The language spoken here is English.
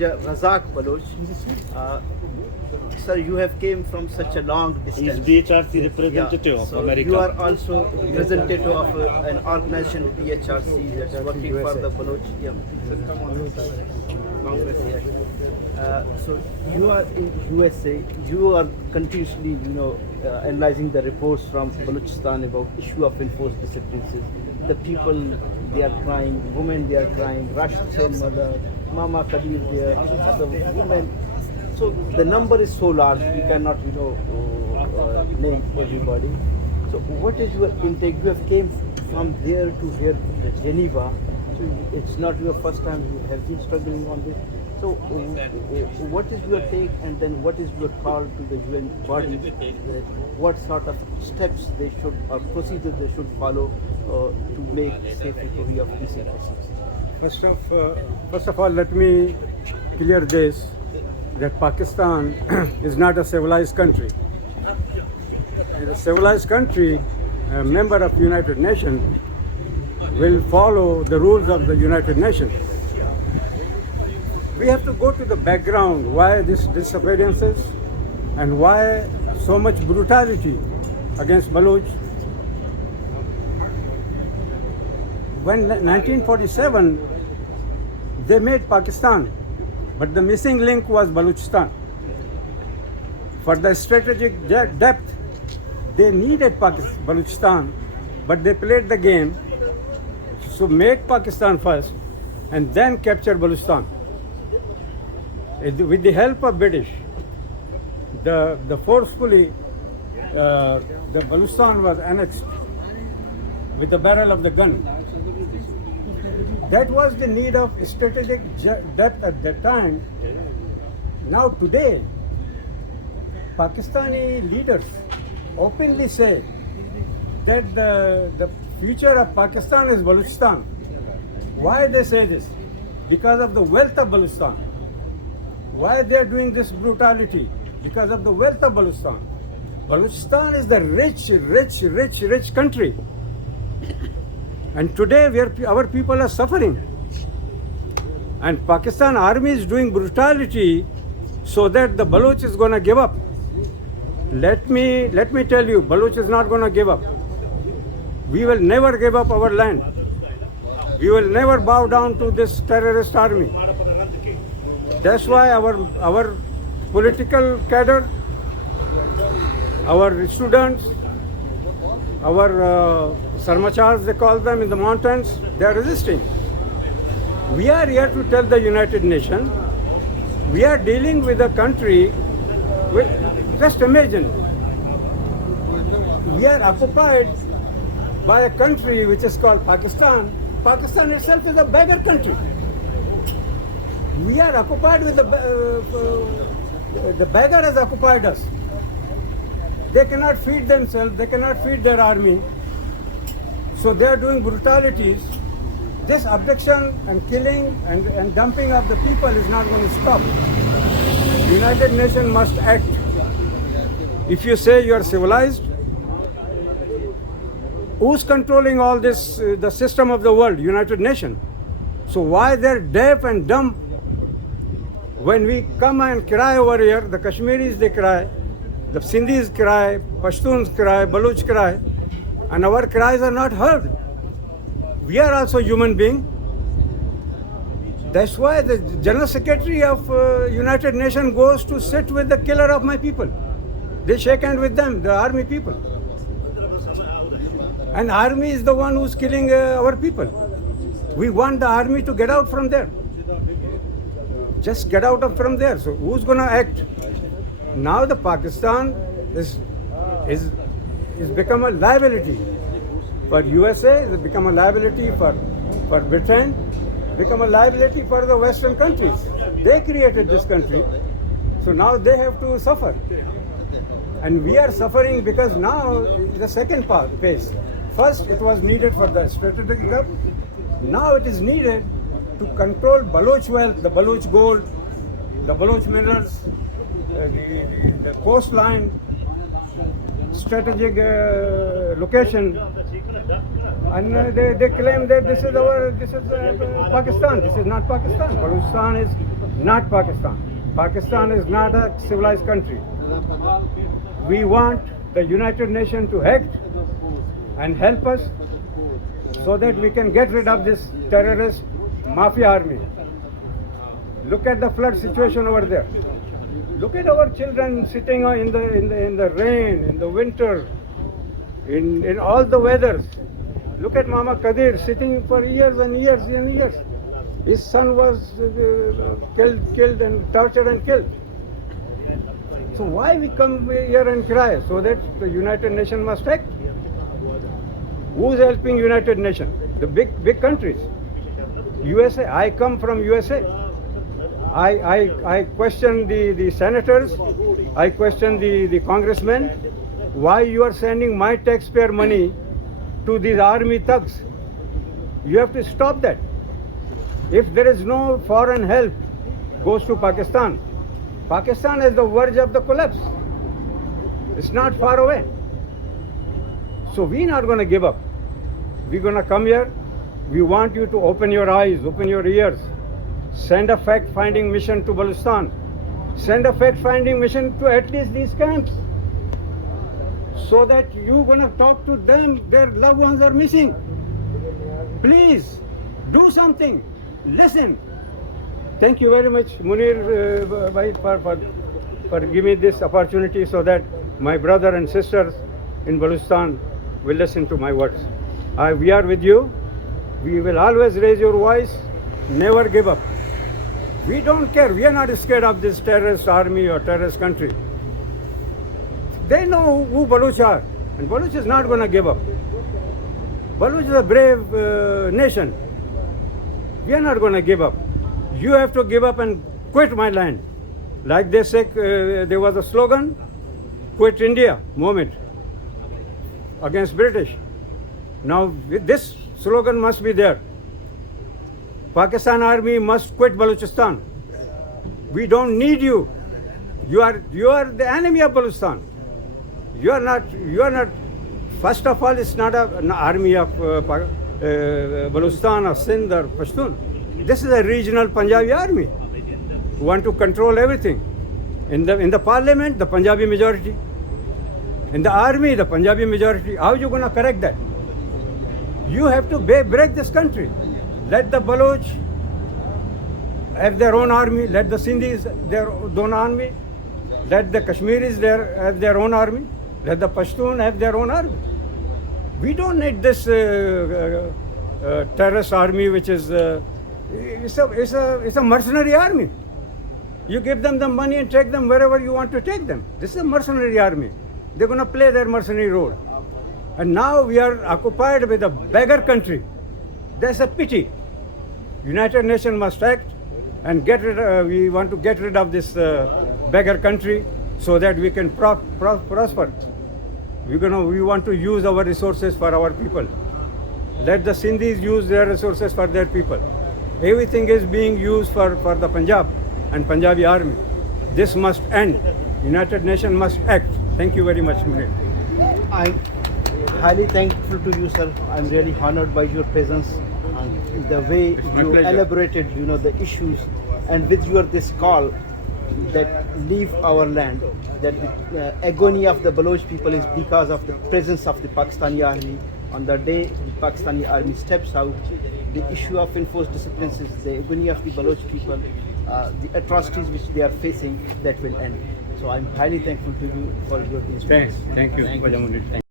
Waja Razzaq Baloch. Sir, you have came from such a long He's distance. BHRC representative of So America. you are also representative of an organization BHRC that's working for the Baloch Congress. So you are in USA. You are continuously, analyzing the reports from Balochistan about issue of enforced disappearances. The people, they are crying. Women, they are crying. Rashid Sen mother, Mama Kabir there. The women. So the number is so large. We cannot, name everybody. So what is your intake? You have came from there to here, Geneva. So it's not your first time. You have been struggling on this. So what is your take, and then what is your call to the UN bodies? What sort of steps they should or procedure they should follow to make safe recovery of missing persons? First of all, let me clear this, that Pakistan is not a civilized country. In a civilized country, a member of United Nations will follow the rules of the United Nations. We have to go to the background, why these disappearances and why so much brutality against Baloch. When 1947, they made Pakistan, but the missing link was Balochistan. For the strategic depth, they needed Balochistan, but they played the game, so make Pakistan first and then capture Balochistan. With the help of British, the forcefully, the Balochistan was annexed with the barrel of the gun. That was the need of strategic depth at that time. Now today, Pakistani leaders openly say that the future of Pakistan is Balochistan. Why they say this? Because of the wealth of Balochistan. Why they are doing this brutality? Because of the wealth of Balochistan. Balochistan is the rich country. And today our people are suffering. And Pakistan army is doing brutality so that the Baloch is going to give up. Let me tell you, Baloch is not going to give up. We will never give up our land. We will never bow down to this terrorist army. That's why our political cadre, our students, our sarmachars, they call them in the mountains, they are resisting. We are here to tell the United Nations, we are dealing with a country, just imagine, we are occupied by a country which is called Pakistan. Pakistan itself is a beggar country. We are occupied with the beggar has occupied us. They cannot feed themselves, they cannot feed their army. So they are doing brutalities. This abduction and killing and dumping of the people is not going to stop. The United Nations must act. If you say you are civilized, who's controlling all this, the system of the world? United Nations. So why they're deaf and dumb? When we come and cry over here, the Kashmiris, they cry, the Sindhis cry, Pashtuns cry, Baloch cry, and our cries are not heard. We are also human beings. That's why the General Secretary of United Nations goes to sit with the killer of my people. They shake hands with them, the army people. And army is the one who's killing our people. We want the army to get out from there. Just get out from there. So who's going to act? Now the Pakistan is become a liability for USA, it's become a liability for Britain, become a liability for the Western countries. They created this country, so now they have to suffer. And we are suffering because now the second phase. First it was needed for the strategic gap. Now it is needed to control Baloch wealth, the Baloch gold, the Baloch minerals, the coastline, strategic location, and they claim that this is Pakistan. This is not Pakistan. Balochistan is not Pakistan. Pakistan is not a civilized country. We want the United Nations to act and help us so that we can get rid of this terrorist mafia army. Look at the flood situation over there. Look at our children sitting in the rain, in the winter, in all the weathers. Look at Mama Kadir sitting for years and years and years. His son was killed and tortured and killed. So why we come here and cry? So that the United Nations must act. Who's helping United Nations? The big countries. USA. I come from USA. I question the senators. I question the congressmen. Why you are sending my taxpayer money to these army thugs? You have to stop that. If there is no foreign help goes to Pakistan, Pakistan is the verge of the collapse. It's not far away. So we're not going to give up. We're going to come here. We want you to open your eyes, open your ears. Send a fact-finding mission to Balochistan. Send a fact-finding mission to at least these camps. So that you're going to talk to them, their loved ones are missing. Please, do something. Listen. Thank you very much, Munir, for giving me this opportunity so that my brother and sisters in Balochistan will listen to my words. We are with you. We will always raise your voice. Never give up. We don't care. We are not scared of this terrorist army or terrorist country. They know who Baloch are. And Baloch is not going to give up. Baloch is a brave nation. We are not going to give up. You have to give up and quit my land. Like they say, there was a slogan, quit India movement against British. Now this slogan must be there. Pakistan army must quit Balochistan. We don't need you. You are the enemy of Balochistan. You are not. First of all, it's not an army of Balochistan or Sindh or Pashtun. This is a regional Punjabi army who want to control everything. In the parliament, the Punjabi majority. In the army, the Punjabi majority. How are you going to correct that? You have to break this country. Let the Baloch have their own army. Let the Sindhis their own army. Let the Kashmiris have their own army. Let the Pashtun have their own army. We don't need this terrorist army, which is it's a mercenary army. You give them the money and take them wherever you want to take them. This is a mercenary army. They're going to play their mercenary role. And now we are occupied with a beggar country. That's a pity. United Nations must act and we want to get rid of this beggar country so that we can prosper. We want to use our resources for our people. Let the Sindhis use their resources for their people. Everything is being used for the Punjab and Punjabi army. This must end. United Nations must act. Thank you very much, Munir. I'm highly thankful to you, sir. I'm really honored by your presence and the way you elaborated, the issues, and with your this call that leave our land, that the agony of the Baloch people is because of the presence of the Pakistani army. On the day the Pakistani army steps out, the issue of enforced disciplines is the agony of the Baloch people, the atrocities which they are facing, that will end. So I'm highly thankful to you for your inspiration. Thank you.